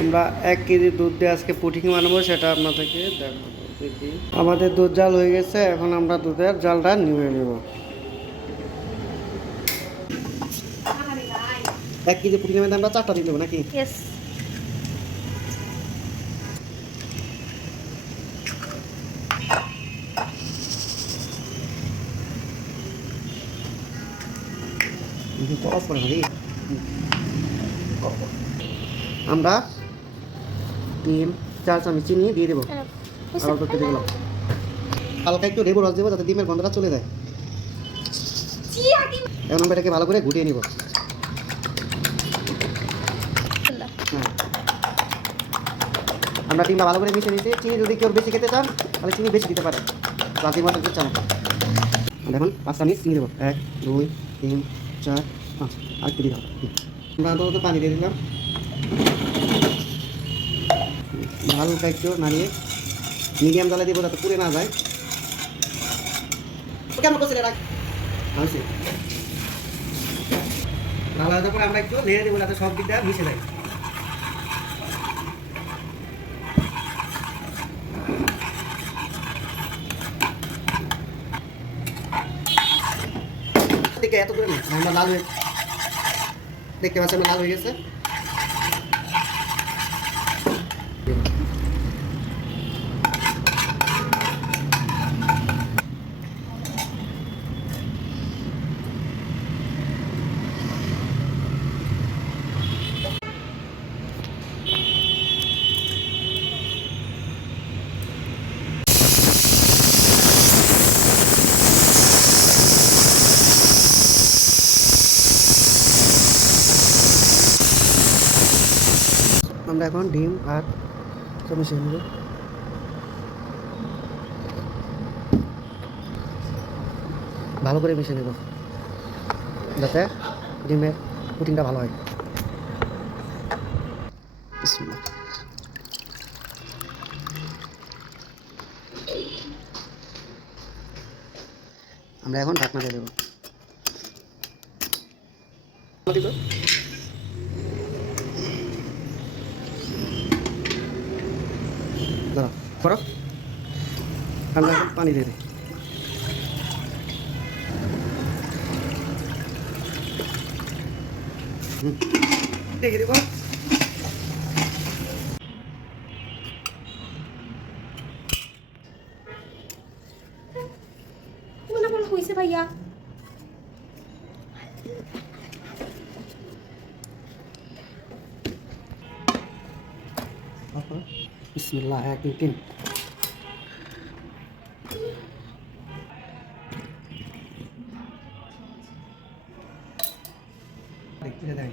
আমরা 1 কেজি দুধ দিয়ে আজকে পুডিং বানাবো, সেটা আপনাদেরকে দেখাবো। দেখি আমাদের দুধ জাল হয়ে গেছে, এখন আমরা দুধের জালটা নিয়ে নেব। 1 কেজি পুডিংয়ের মধ্যে আমরা 4টা দিয়ে দেবো নাকি? ইয়েস। অফ করে ভাবি। আমরা 3-4 চামচ চিনি দিয়ে দেবো, আর অল্প একটু দিয়ে দিলাম। হালকা একটু লেবু রস দেবো যাতে ডিমের গন্ধটা চলে যায়। এখন আমরা এটাকে ভালো করে ঘুটিয়ে নিব। হ্যাঁ, আমরা ডিমটা ভালো করে মিশিয়ে নিচ্ছি। চিনি যদি কেউ বেশি খেতে চান তাহলে চিনি বেশি দিতে পারে, রাতের মতো দিচ্ছে না। দেখুন 5 চামচ চিনি দেবো, 1 2 3 4 5, আর একটু দিলাম। আমরা আদৌ পানি দিয়ে দিলাম, হালকা একটু নাড়িয়ে মিডিয়াম জালে দিব যাতে পুড়ে না যায়। কেমন করছে রাখ হয়েছে ভালো হওয়ার পরে আমরা একটু নেড়ে দেবো যাতে সব দিকটা মিশে যায়। দেখে এত করে না, আমরা লাল হয়ে দেখতে পাচ্ছি, আমরা লাল হয়ে গেছে। আমরা এখন ডিম আর সব মিশিয়ে নেব। ভালো করে মিশিয়ে নেব যাতে ডিমের পুডিংটা ভালো হয়। বিসমিল্লাহ। আমরা এখন ঢাকনা দিয়ে দেবো। দাঁড়াও, করো। আমরা এখন পানি দিয়ে দিই। দেখে দেবো। হয়েছে ভাইয়া। বিসমিল্লাহ, 1 2 3। দেখতে দেয়